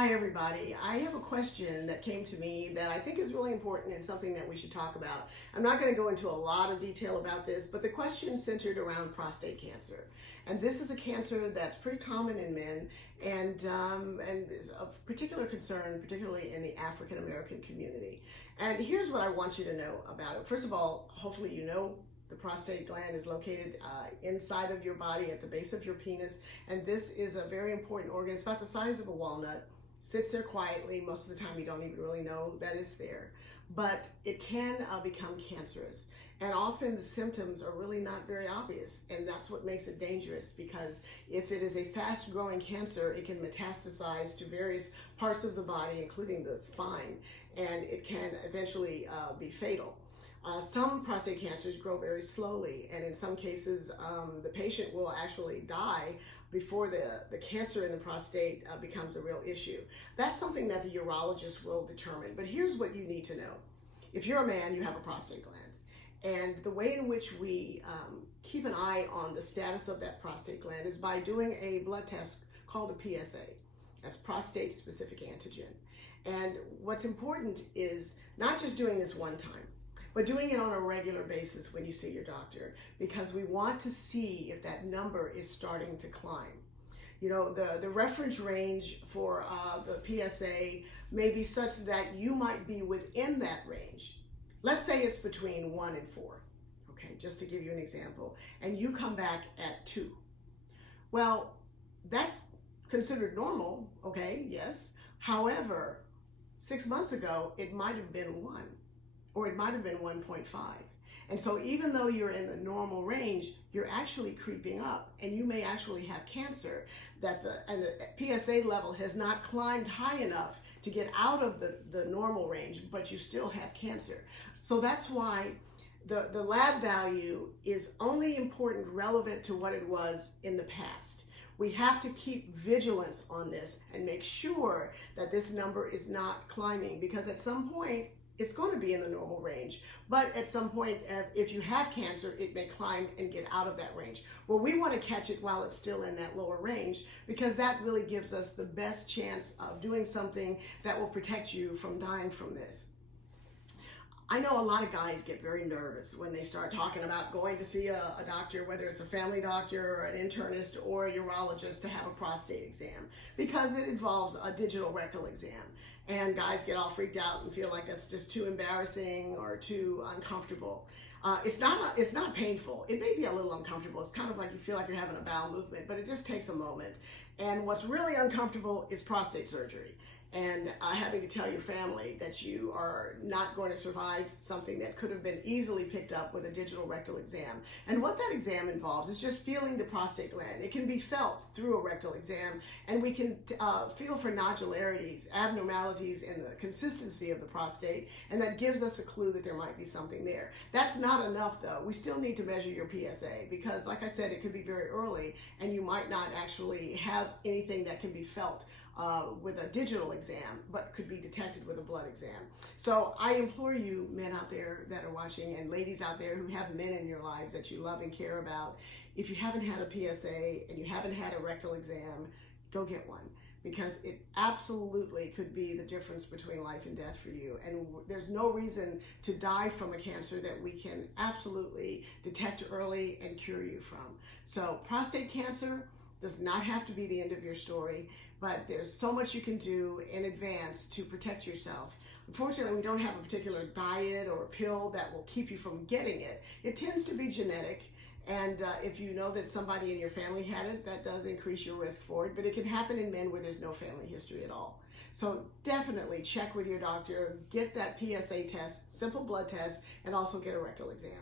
Hi everybody. I have a question that came to me that I think is really important and something that we should talk about. I'm not going to go into a lot of detail about this, but the question centered around prostate cancer. And this is a cancer that's pretty common in men and is of particular concern, particularly in the African American community. And here's what I want you to know about it. First of all, hopefully you know the prostate gland is located inside of your body at the base of your penis, and this is a very important organ. It's about the size of a walnut. Sits there quietly. Most of the time you don't even really know that it's there, but it can become cancerous, and often the symptoms are really not very obvious, and that's what makes it dangerous, because if it is a fast growing cancer, it can metastasize to various parts of the body, including the spine, and it can eventually be fatal. Some prostate cancers grow very slowly, and in some cases the patient will actually die before the cancer in the prostate becomes a real issue. That's something that the urologist will determine. But here's what you need to know. If you're a man, you have a prostate gland. And the way in which we keep an eye on the status of that prostate gland is by doing a blood test called a PSA. That's prostate specific antigen. And what's important is not just doing this one time, but doing it on a regular basis when you see your doctor, because we want to see if that number is starting to climb. You know, the reference range for the PSA may be such that you might be within that range. Let's say it's between 1 and 4, okay, just to give you an example, and you come back at 2. Well, that's considered normal, okay, yes. However, 6 months ago, it might have been 1. Or it might have been 1.5. And so even though you're in the normal range, you're actually creeping up, and you may actually have cancer and the PSA level has not climbed high enough to get out of the normal range, but you still have cancer. So that's why the lab value is only important relevant to what it was in the past. We have to keep vigilance on this and make sure that this number is not climbing, because at some point, it's going to be in the normal range, but at some point, if you have cancer, it may climb and get out of that range. Well, we want to catch it while it's still in that lower range, because that really gives us the best chance of doing something that will protect you from dying from this. I know a lot of guys get very nervous when they start talking about going to see a doctor, whether it's a family doctor or an internist or a urologist, to have a prostate exam, because it involves a digital rectal exam. And guys get all freaked out and feel like that's just too embarrassing or too uncomfortable. It's not painful. It may be a little uncomfortable. It's kind of like you feel like you're having a bowel movement, but it just takes a moment. And what's really uncomfortable is prostate surgery. And having to tell your family that you are not going to survive something that could have been easily picked up with a digital rectal exam. And what that exam involves is just feeling the prostate gland. It can be felt through a rectal exam, and we can feel for nodularities, abnormalities in the consistency of the prostate, and that gives us a clue that there might be something there. That's not enough, though. We still need to measure your PSA, because, like I said, it could be very early, and you might not actually have anything that can be felt with a digital exam, but could be detected with a blood exam. So I implore you, men out there that are watching, and ladies out there who have men in your lives that you love and care about, if you haven't had a PSA and you haven't had a rectal exam, go get one, because it absolutely could be the difference between life and death for you. And there's no reason to die from a cancer that we can absolutely detect early and cure you from. So prostate cancer does not have to be the end of your story, but there's so much you can do in advance to protect yourself. Unfortunately, we don't have a particular diet or a pill that will keep you from getting it. It tends to be genetic, and if you know that somebody in your family had it, that does increase your risk for it, but it can happen in men where there's no family history at all. So definitely check with your doctor, get that PSA test, simple blood test, and also get a rectal exam.